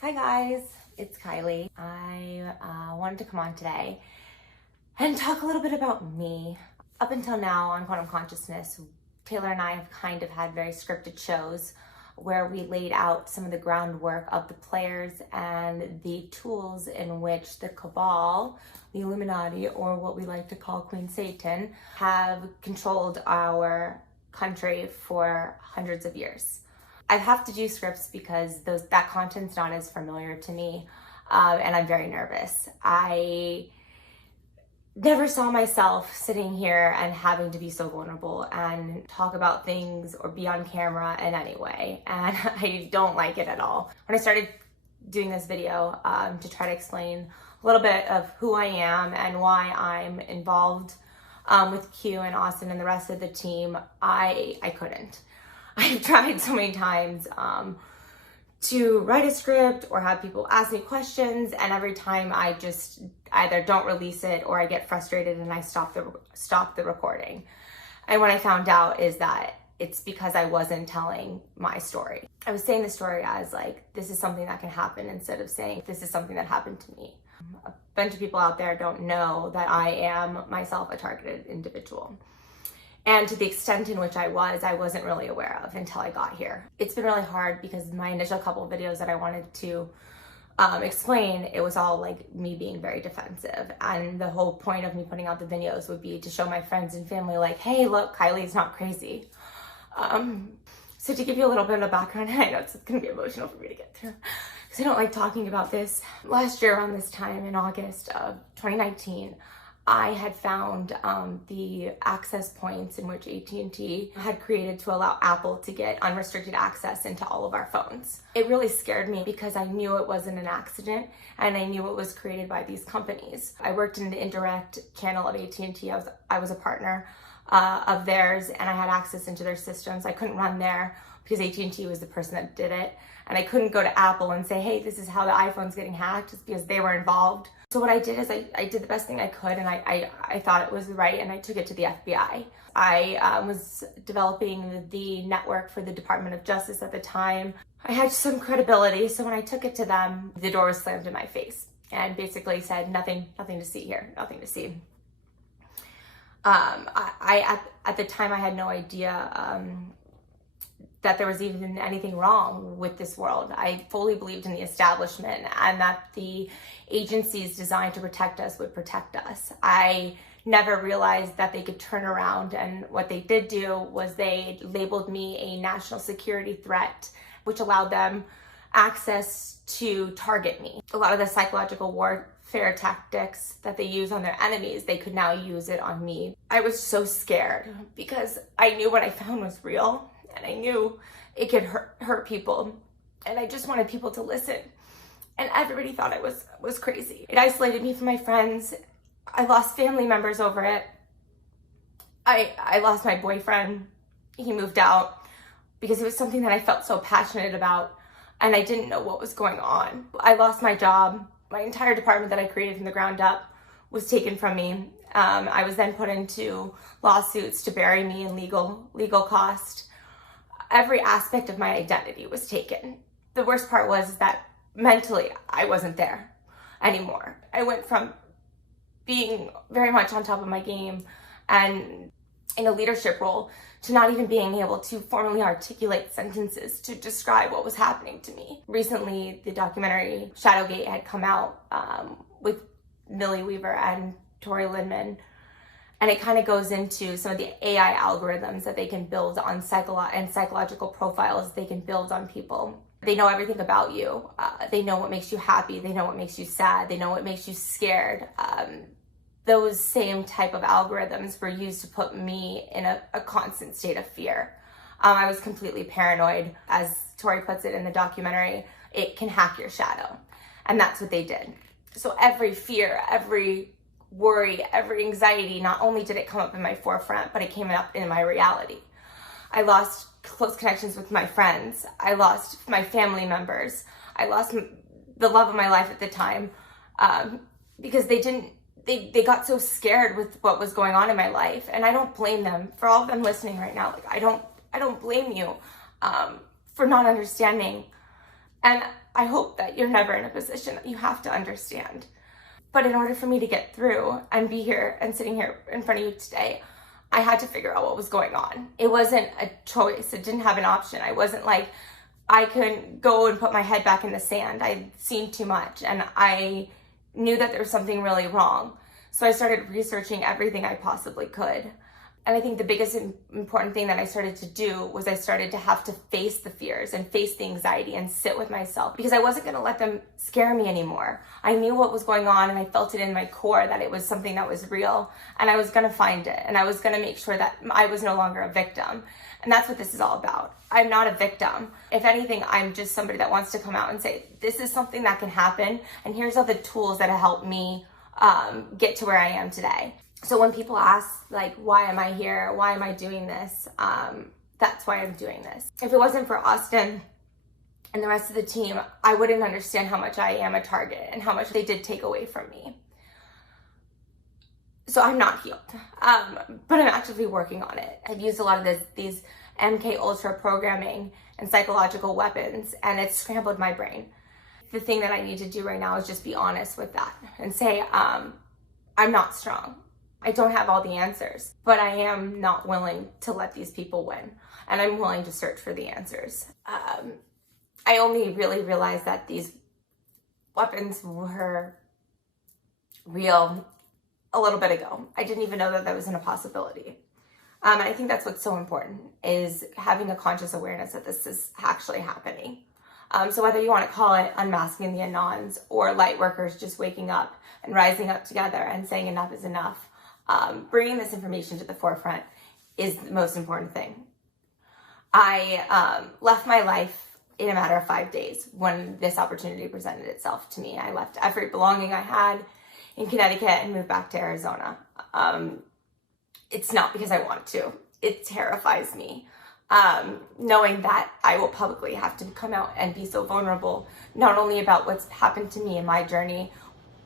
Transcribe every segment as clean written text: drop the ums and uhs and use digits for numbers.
Hi guys, it's Kylie. I wanted to come on today and talk a little bit about me. Up until now on Quantum Consciousness, Taylor and I have kind of had very scripted shows where we laid out some of the groundwork of the players and the tools in which the Cabal, the Illuminati, or what we like to call Queen Satan, have controlled our country for hundreds of years. I have to do scripts because that content's not as familiar to me, and I'm very nervous. I never saw myself sitting here and having to be so vulnerable and talk about things or be on camera in any way, and I don't like it at all. When I started doing this video to try to explain a little bit of who I am and why I'm involved with Q and Austin and the rest of the team, I couldn't. I've tried so many times to write a script or have people ask me questions, and every time I just either don't release it or I get frustrated and I stop the recording. And what I found out is that it's because I wasn't telling my story. I was saying the story as like, this is something that can happen, instead of saying this is something that happened to me. A bunch of people out there don't know that I am myself a targeted individual. And to the extent in which I wasn't really aware of until I got here. It's been really hard because my initial couple of videos that I wanted to explain, it was all like me being very defensive. And the whole point of me putting out the videos would be to show my friends and family like, hey, look, Kylie's not crazy. So to give you a little bit of background, I know it's gonna be emotional for me to get through because I don't like talking about this. Last year around this time in August of 2019, I had found the access points in which AT&T had created to allow Apple to get unrestricted access into all of our phones. It really scared me because I knew it wasn't an accident and I knew it was created by these companies. I worked in the indirect channel of AT&T. I was a partner of theirs, and I had access into their systems. I couldn't run there because AT&T was the person that did it. And I couldn't go to Apple and say, hey, this is how the iPhone's getting hacked, just because they were involved. So what I did is I did the best thing I could, and I thought it was right, and I took it to the FBI. I was developing the network for the Department of Justice at the time. I had some credibility, so when I took it to them, the door was slammed in my face and basically said, nothing to see here, nothing to see. At the time, I had no idea that there was even anything wrong with this world. I fully believed in the establishment and that the agencies designed to protect us would protect us. I never realized that they could turn around, and what they did do was they labeled me a national security threat, which allowed them access to target me. A lot of the psychological warfare tactics that they use on their enemies, they could now use it on me. I was so scared because I knew what I found was real. And I knew it could hurt people, and I just wanted people to listen. And everybody thought I was crazy. It isolated me from my friends. I lost family members over it. I lost my boyfriend. He moved out because it was something that I felt so passionate about, and I didn't know what was going on. I lost my job. My entire department that I created from the ground up was taken from me. I was then put into lawsuits to bury me in legal cost. Every aspect of my identity was taken. The worst part was that mentally I wasn't there anymore. I went from being very much on top of my game and in a leadership role to not even being able to formally articulate sentences to describe what was happening to me. Recently, the documentary Shadowgate had come out with Millie Weaver and Tori Lindman. And it kind of goes into some of the AI algorithms that they can build on psychological profiles they can build on people. They know everything about you. They know what makes you happy. They know what makes you sad. They know what makes you scared. Those same type of algorithms were used to put me in a constant state of fear. I was completely paranoid. As Tori puts it in the documentary, it can hack your shadow. And that's what they did. So every fear, every worry, every anxiety, not only did it come up in my forefront, but it came up in my reality. I lost close connections with my friends. I lost my family members. I lost the love of my life at the time because they got so scared with what was going on in my life. And I don't blame them. For all of them listening right now, like I don't blame you for not understanding. And I hope that you're never in a position that you have to understand. But in order for me to get through and be here and sitting here in front of you today, I had to figure out what was going on. It wasn't a choice. It didn't have an option. I wasn't like, I couldn't go and put my head back in the sand. I'd seen too much and I knew that there was something really wrong. So I started researching everything I possibly could. And I think the biggest important thing that I started to do was I started to have to face the fears and face the anxiety and sit with myself, because I wasn't going to let them scare me anymore. I knew what was going on and I felt it in my core that it was something that was real, and I was going to find it, and I was going to make sure that I was no longer a victim. And that's what this is all about. I'm not a victim. If anything, I'm just somebody that wants to come out and say, this is something that can happen, and here's all the tools that have helped me get to where I am today. So when people ask, like, why am I here? Why am I doing this? That's why I'm doing this. If it wasn't for Austin and the rest of the team, I wouldn't understand how much I am a target and how much they did take away from me. So I'm not healed, but I'm actively working on it. I've used a lot of these MK Ultra programming and psychological weapons, and it's scrambled my brain. The thing that I need to do right now is just be honest with that and say, I'm not strong. I don't have all the answers, but I am not willing to let these people win, and I'm willing to search for the answers. I only really realized that these weapons were real a little bit ago. I didn't even know that that wasn't a possibility. And I think that's what's so important, is having a conscious awareness that this is actually happening. So whether you want to call it unmasking the Anons or light workers just waking up and rising up together and saying enough is enough, bringing this information to the forefront is the most important thing. I left my life in a matter of 5 days when this opportunity presented itself to me. I left every belonging I had in Connecticut and moved back to Arizona. It's not because I want to. It terrifies me. Knowing that I will publicly have to come out and be so vulnerable, not only about what's happened to me in my journey,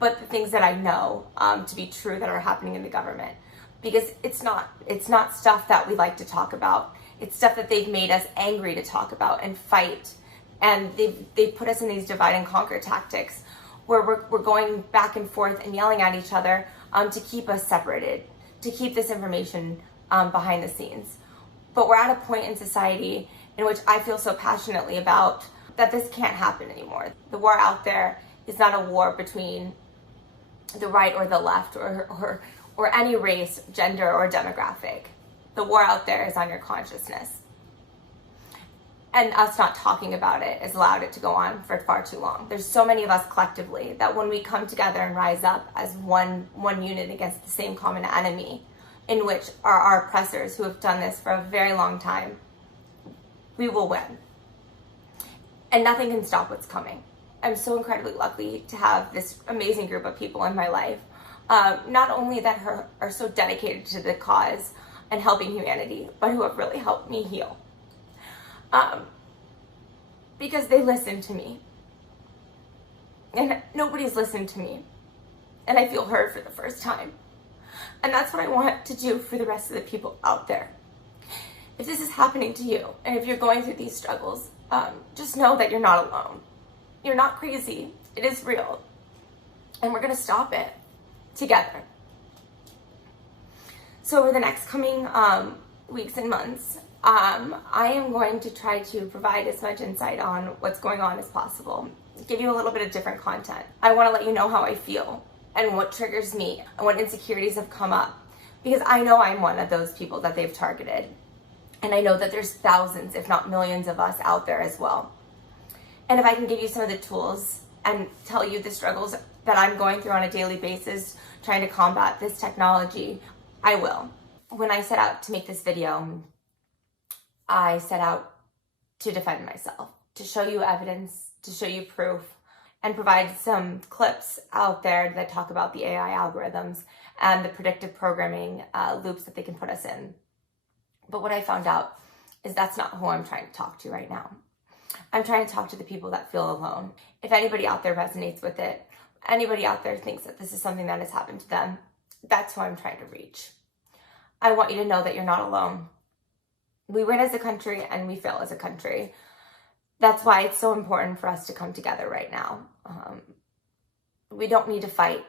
but the things that I know to be true that are happening in the government. Because it's not stuff that we like to talk about. It's stuff that they've made us angry to talk about and fight. And they've put us in these divide and conquer tactics where we're going back and forth and yelling at each other to keep us separated, to keep this information behind the scenes. But we're at a point in society in which I feel so passionately about that this can't happen anymore. The war out there is not a war between the right or the left or any race, gender, or demographic. The war out there is on your consciousness. And us not talking about it has allowed it to go on for far too long. There's so many of us collectively that when we come together and rise up as one unit against the same common enemy, in which are our oppressors who have done this for a very long time, we will win. And nothing can stop what's coming. I'm so incredibly lucky to have this amazing group of people in my life, not only that are so dedicated to the cause and helping humanity, but who have really helped me heal. Because they listen to me. And nobody's listened to me. And I feel heard for the first time. And that's what I want to do for the rest of the people out there. If this is happening to you, and if you're going through these struggles, just know that you're not alone. You're not crazy. It is real. And we're going to stop it together. So over the next coming weeks and months, I am going to try to provide as much insight on what's going on as possible. Give you a little bit of different content. I want to let you know how I feel and what triggers me and what insecurities have come up, because I know I'm one of those people that they've targeted. And I know that there's thousands, if not millions of us out there as well. And if I can give you some of the tools and tell you the struggles that I'm going through on a daily basis trying to combat this technology, I will. When I set out to make this video, I set out to defend myself, to show you evidence, to show you proof, and provide some clips out there that talk about the AI algorithms and the predictive programming loops that they can put us in. But what I found out is that's not who I'm trying to talk to right now. I'm trying to talk to the people that feel alone. If anybody out there resonates with it, anybody out there thinks that this is something that has happened to them, that's who I'm trying to reach. I want you to know that you're not alone. We win as a country and we fail as a country. That's why it's so important for us to come together right now. We don't need to fight.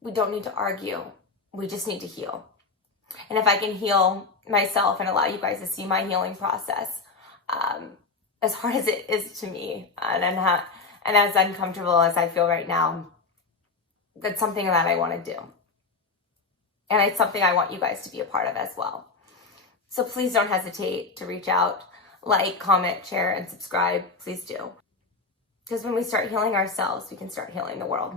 We don't need to argue. We just need to heal. And if I can heal myself and allow you guys to see my healing process, as hard as it is to me, and as uncomfortable as I feel right now, that's something that I want to do. And it's something I want you guys to be a part of as well. So please don't hesitate to reach out, like, comment, share, and subscribe. Please do. Because when we start healing ourselves, we can start healing the world.